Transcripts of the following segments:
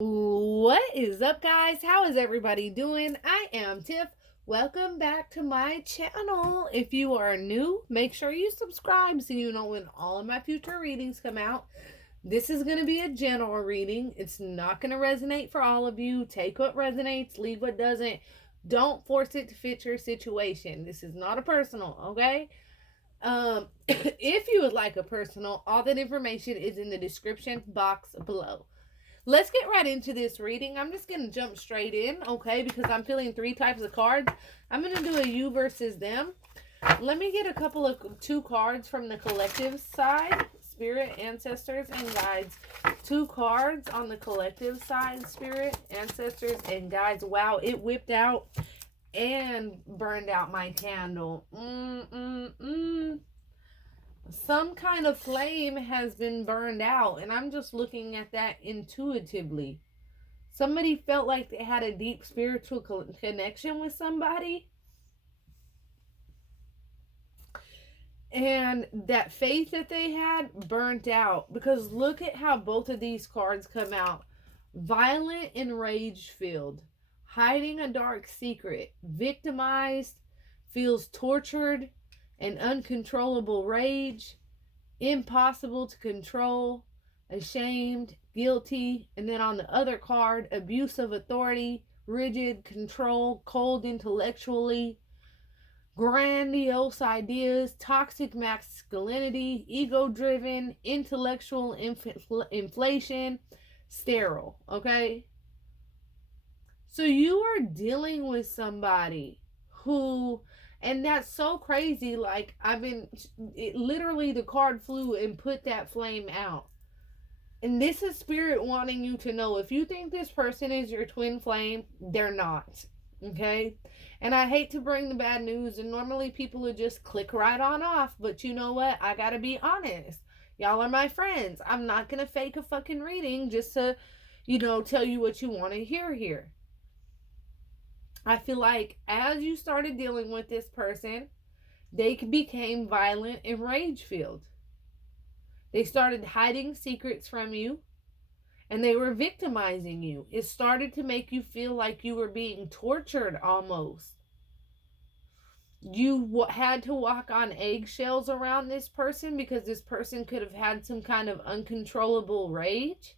What is up, guys? How is everybody doing? I am Tiff. Welcome back to my channel. If you are new, make sure you subscribe so you know when all of my future readings come out. This is going to be a general reading. It's not going to resonate for all of you. Take what resonates, leave what doesn't. Don't force it to fit your situation. This is not a personal, okay? If you would like a personal, all that information is in the description box below. Let's get right into this reading. I'm just going to jump straight in, okay, because I'm feeling three types of cards. I'm going to do a you versus them. Let me get two cards from the collective side, Spirit, Ancestors, and Guides. Two cards on the collective side, Spirit, Ancestors, and Guides. Wow, it whipped out and burned out my candle. Some kind of flame has been burned out, and I'm just looking at that intuitively. Somebody felt like they had a deep spiritual connection with somebody, and that faith that they had burnt out. Because look at how both of these cards come out. Violent and rage filled, hiding a dark secret, victimized, feels tortured, and uncontrollable rage, impossible to control, ashamed, guilty, and then on the other card, abuse of authority, rigid, control, cold intellectually, grandiose ideas, toxic masculinity, ego-driven, intellectual inflation, sterile, okay? So you are dealing with somebody who... And that's so crazy. Like, literally the card flew and put that flame out. And this is Spirit wanting you to know, if you think this person is your twin flame, they're not. Okay? And I hate to bring the bad news, and normally people would just click right on off. But you know what? I gotta be honest. Y'all are my friends. I'm not gonna fake a fucking reading just to, tell you what you want to hear here. I feel like as you started dealing with this person, they became violent and rage-filled. They started hiding secrets from you, and they were victimizing you. It started to make you feel like you were being tortured almost. You had to walk on eggshells around this person because this person could have had some kind of uncontrollable rage.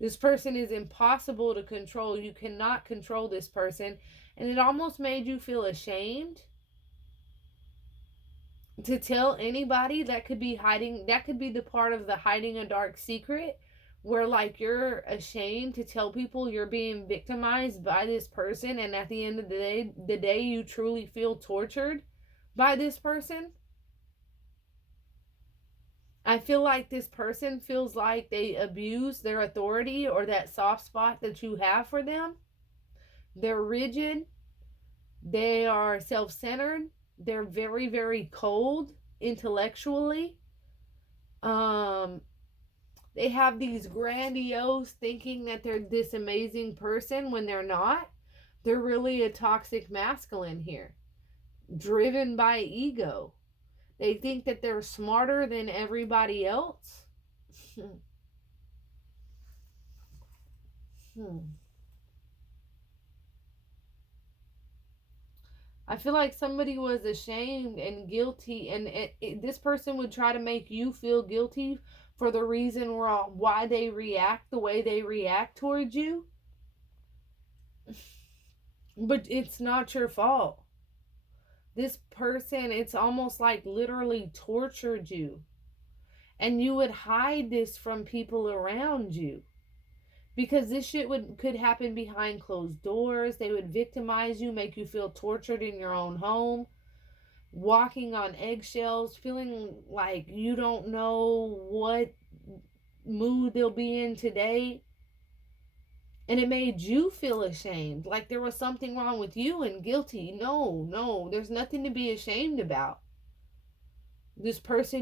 This person is impossible to control. You cannot control this person. And it almost made you feel ashamed to tell anybody. That could be the part of the hiding a dark secret, where like you're ashamed to tell people you're being victimized by this person, and at the end of the day you truly feel tortured by this person. I feel like this person feels like they abuse their authority or that soft spot that you have for them. They're rigid. They are self-centered. They're very, very cold intellectually. They have these grandiose thinking that they're this amazing person when they're not. They're really a toxic masculine here, driven by ego. They think that they're smarter than everybody else. I feel like somebody was ashamed and guilty, and this person would try to make you feel guilty for the reason why they react the way they react towards you. But it's not your fault. This person, it's almost like literally tortured you. And you would hide this from people around you. Because this shit could happen behind closed doors. They would victimize you, make you feel tortured in your own home. Walking on eggshells, feeling like you don't know what mood they'll be in today. And it made you feel ashamed, like there was something wrong with you and guilty. No, there's nothing to be ashamed about. This person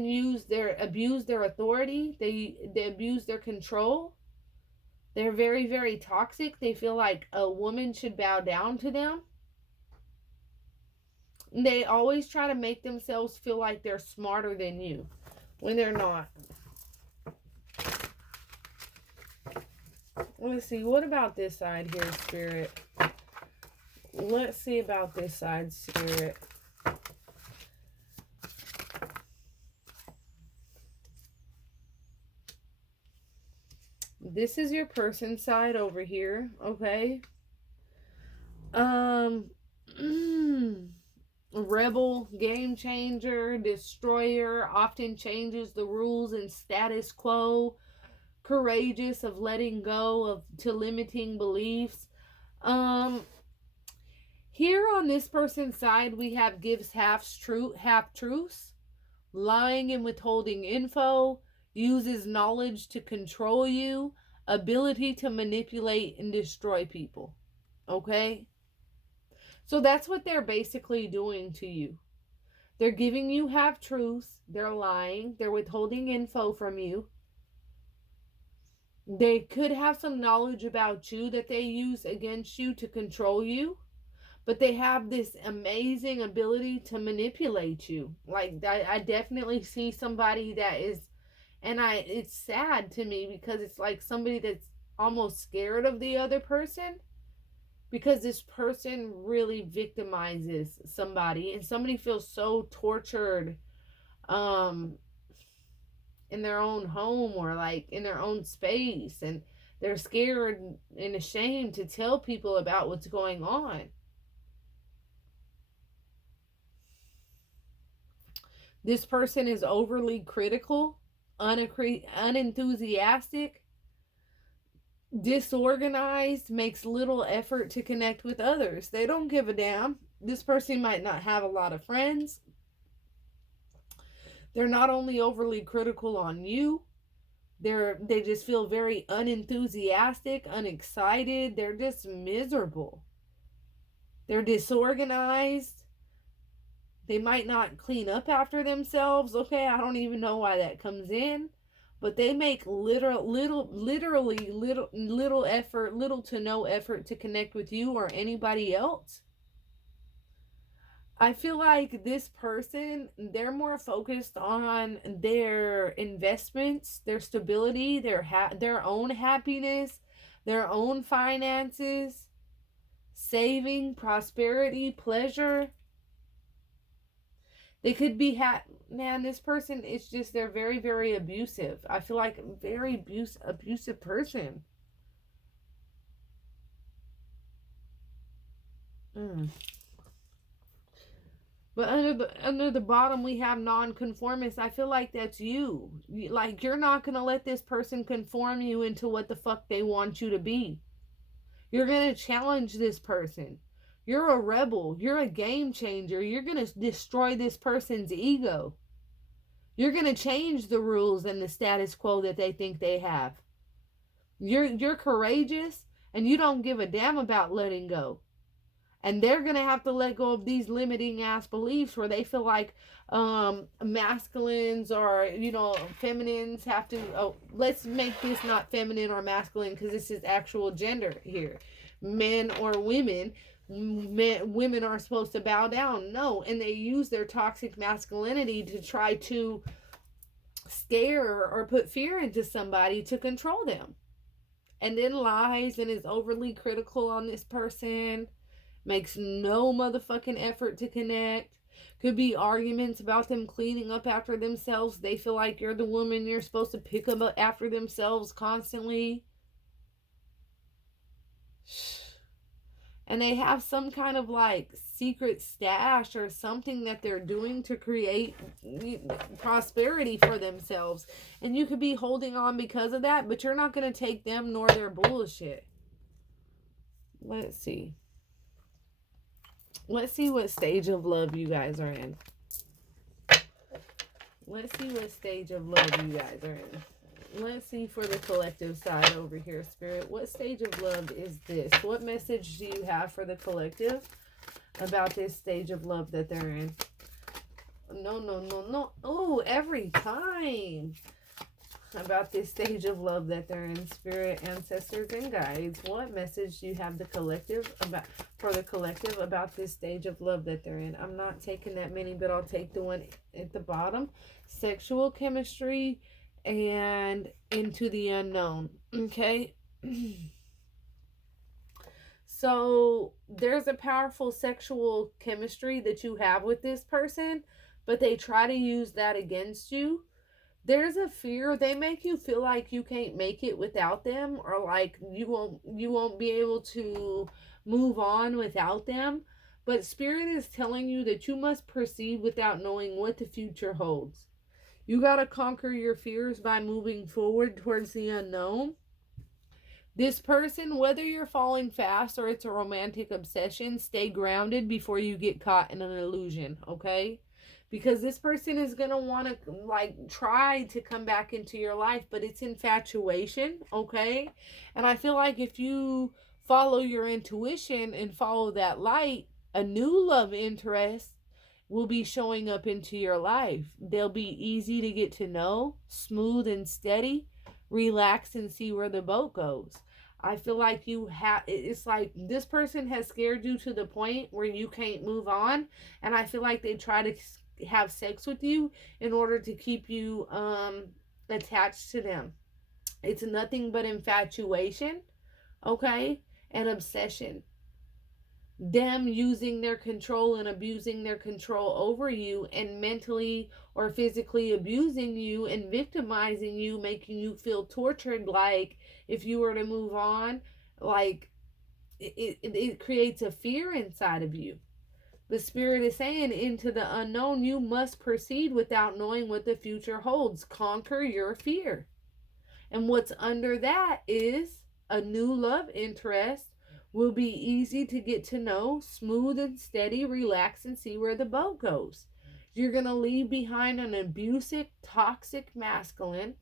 abused their authority. They abused their control. They're very, very toxic. They feel like a woman should bow down to them. They always try to make themselves feel like they're smarter than you when they're not. Let's see. What about this side here, Spirit? Let's see about this side, Spirit. This is your person side over here, okay? Rebel, game changer, destroyer, often changes the rules and status quo, courageous of letting go of to limiting beliefs. Here on this person's side, we have gives half truths, lying and withholding info, uses knowledge to control you, ability to manipulate and destroy people. Okay? So that's what they're basically doing to you. They're giving you half truths, they're lying, they're withholding info from you. They could have some knowledge about you that they use against you to control you, but they have this amazing ability to manipulate you. Like I definitely see somebody that is, and it's sad to me because it's like somebody that's almost scared of the other person, because this person really victimizes somebody, and somebody feels so tortured um in their own home or like in their own space, and they're scared and ashamed to tell people about what's going on. This person is overly critical, unenthusiastic, disorganized, makes little effort to connect with others. They don't give a damn. This person might not have a lot of friends. They're not only overly critical on you, they just feel very unenthusiastic, unexcited. They're just miserable. They're disorganized. They might not clean up after themselves. Okay, I don't even know why that comes in, but they make literally little effort, little to no effort to connect with you or anybody else. I feel like this person, they're more focused on their investments, their stability, their own happiness, their own finances, saving, prosperity, pleasure. They could be man, this person, it's just they're very, very abusive. I feel like a very abusive person. Mm. But under the bottom we have nonconformist. I feel like that's you. Like you're not gonna let this person conform you into what the fuck they want you to be. You're gonna challenge this person. You're a rebel. You're a game changer. You're gonna destroy this person's ego. You're gonna change the rules and the status quo that they think they have. You're courageous and you don't give a damn about letting go. And they're gonna have to let go of these limiting ass beliefs where they feel like masculines or feminines have to. Oh, let's make this not feminine or masculine because this is actual gender here. Men or women. Women are supposed to bow down. No, and they use their toxic masculinity to try to scare or put fear into somebody to control them, and then lies and is overly critical on this person, makes no motherfucking effort to connect. Could be arguments about them cleaning up after themselves. They feel like you're the woman, you're supposed to pick up after themselves constantly. And they have some kind of like secret stash or something that they're doing to create prosperity for themselves. And you could be holding on because of that, but you're not going to take them nor their bullshit. Let's see. Let's see what stage of love you guys are in. Let's see what stage of love you guys are in. Let's see for the collective side over here, Spirit. What stage of love is this? What message do you have for the collective about this stage of love that they're in? No. Oh, every time. About this stage of love that they're in, Spirit, ancestors, and guides. What message do you have for the collective about this stage of love that they're in? I'm not taking that many, but I'll take the one at the bottom. Sexual chemistry and into the unknown. Okay? So there's a powerful sexual chemistry that you have with this person, but they try to use that against you. There's a fear. They make you feel like you can't make it without them, or like you won't be able to move on without them. But spirit is telling you that you must proceed without knowing what the future holds. You got to conquer your fears by moving forward towards the unknown. This person, whether you're falling fast or it's a romantic obsession, stay grounded before you get caught in an illusion, okay? Because this person is going to want to like try to come back into your life, but it's infatuation, okay? And I feel like if you follow your intuition and follow that light, a new love interest will be showing up into your life. They'll be easy to get to know, smooth and steady, relax and see where the boat goes. I feel like it's like this person has scared you to the point where you can't move on. And I feel like they try to have sex with you in order to keep you attached to them. It's nothing but infatuation, okay? And obsession. Them using their control and abusing their control over you and mentally or physically abusing you and victimizing you, making you feel tortured. Like if you were to move on, like it creates a fear inside of you. The spirit is saying, into the unknown you must proceed without knowing what the future holds. Conquer your fear. And what's under that is a new love interest will be easy to get to know, smooth and steady, relax and see where the boat goes. You're going to leave behind an abusive, toxic masculine,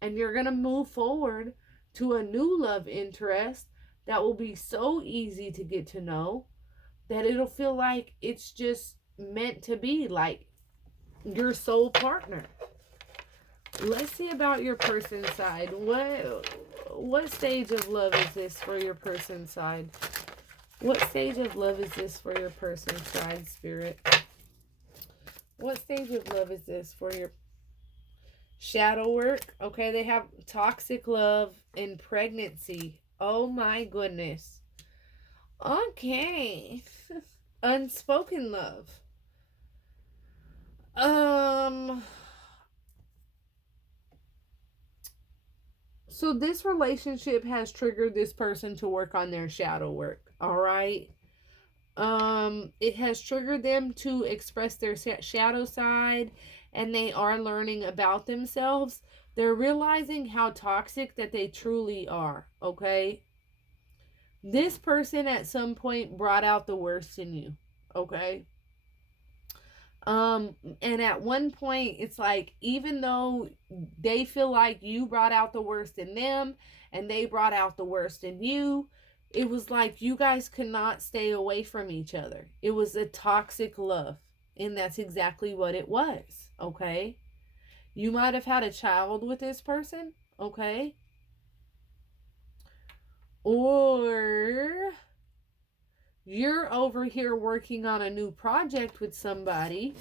and you're going to move forward to a new love interest that will be so easy to get to know that it'll feel like it's just meant to be, like your soul partner. Let's see about your person's side. What stage of love is this for your person's side? What stage of love is this for your person's side, spirit? What stage of love is this for your shadow work? Okay, they have toxic love and pregnancy. Oh my goodness. Okay. Unspoken love. So this relationship has triggered this person to work on their shadow work, all right? It has triggered them to express their shadow side, and they are learning about themselves. They're realizing how toxic that they truly are, okay? This person at some point brought out the worst in you, okay? And at one point, it's like, even though they feel like you brought out the worst in them and they brought out the worst in you, it was like you guys could not stay away from each other. It was a toxic love, and that's exactly what it was, okay? You might have had a child with this person, okay? Or you're over here working on a new project with somebody,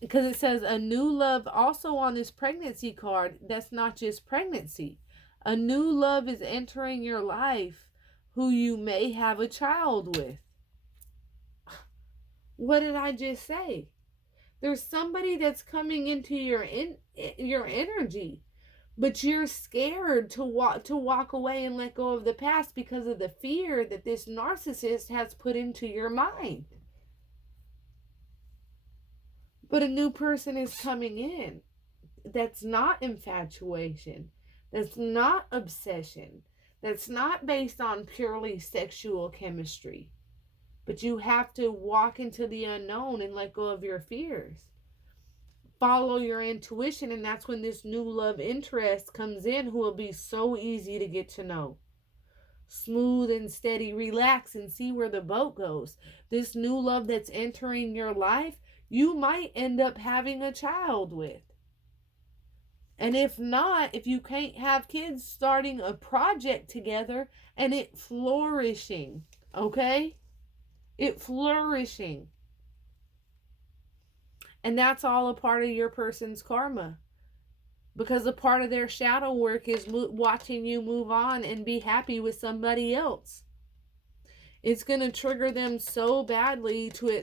because it says a new love also on this pregnancy card. That's not just pregnancy. A new love is entering your life who you may have a child with. What did I just say? There's somebody that's coming into your energy, but you're scared to walk away and let go of the past because of the fear that this narcissist has put into your mind. But a new person is coming in. That's not infatuation. That's not obsession. That's not based on purely sexual chemistry. But you have to walk into the unknown and let go of your fears. Follow your intuition, and that's when this new love interest comes in, who will be so easy to get to know. Smooth and steady, relax and see where the boat goes. This new love that's entering your life, you might end up having a child with. And if not, if you can't have kids, starting a project together and it flourishing, okay? It flourishing. And that's all a part of your person's karma. because a part of their shadow work is watching you move on and be happy with somebody else. It's going to trigger them so badly to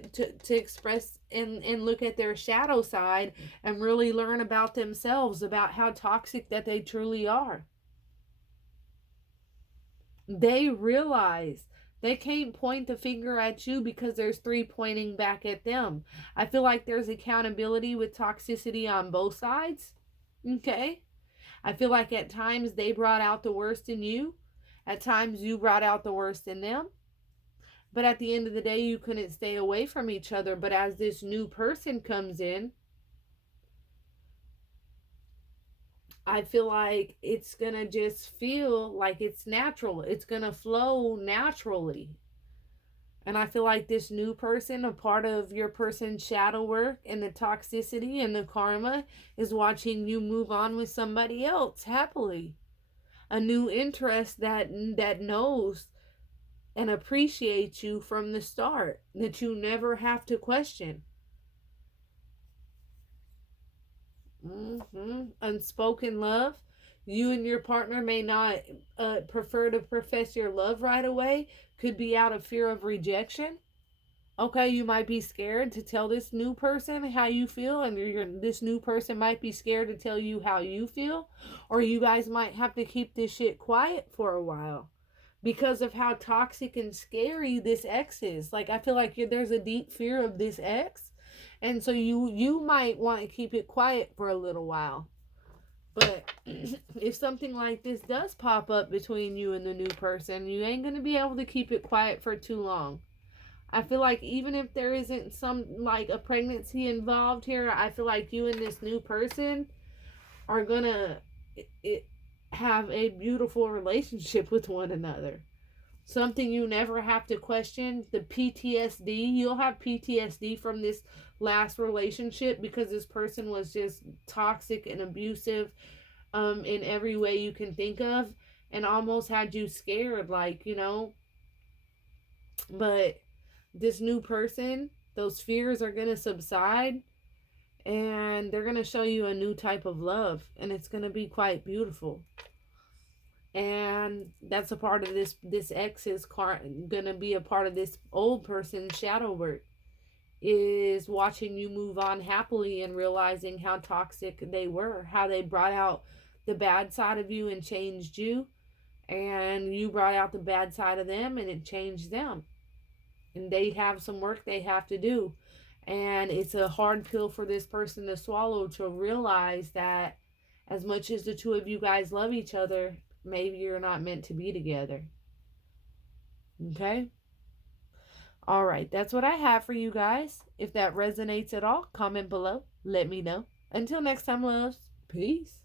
express and look at their shadow side and really learn about themselves, about how toxic that they truly are. They realize they can't point the finger at you because there's three pointing back at them. I feel like there's accountability with toxicity on both sides. Okay? I feel like at times they brought out the worst in you. At times you brought out the worst in them. But at the end of the day, you couldn't stay away from each other. But as this new person comes in, I feel like it's going to just feel like it's natural. It's going to flow naturally. And I feel like this new person, a part of your person's shadow work and the toxicity and the karma, is watching you move on with somebody else happily. A new interest that knows and appreciates you from the start, that you never have to question. Unspoken love. You and your partner may not prefer to profess your love right away. Could be out of fear of rejection. Okay, you might be scared to tell this new person how you feel, and this new person might be scared to tell you how you feel, or you guys might have to keep this shit quiet for a while because of how toxic and scary this ex is. Like, I feel like there's a deep fear of this ex, and so you might want to keep it quiet for a little while. But if something like this does pop up between you and the new person, you ain't going to be able to keep it quiet for too long. I feel like even if there isn't some, like, a pregnancy involved here, I feel like you and this new person are going to have a beautiful relationship with one another. Something you never have to question. The PTSD, you'll have PTSD from this last relationship because this person was just toxic and abusive in every way you can think of, and almost had you scared, like, but this new person, those fears are going to subside, and they're going to show you a new type of love, and it's going to be quite beautiful. And that's a part of this ex is going to be a part of this old person's shadow work, is watching you move on happily and realizing how toxic they were, how they brought out the bad side of you and changed you, and you brought out the bad side of them and it changed them. And they have some work they have to do. And it's a hard pill for this person to swallow, to realize that as much as the two of you guys love each other, maybe you're not meant to be together. Okay? All right, that's what I have for you guys. If that resonates at all, comment below. Let me know. Until next time, loves. Peace.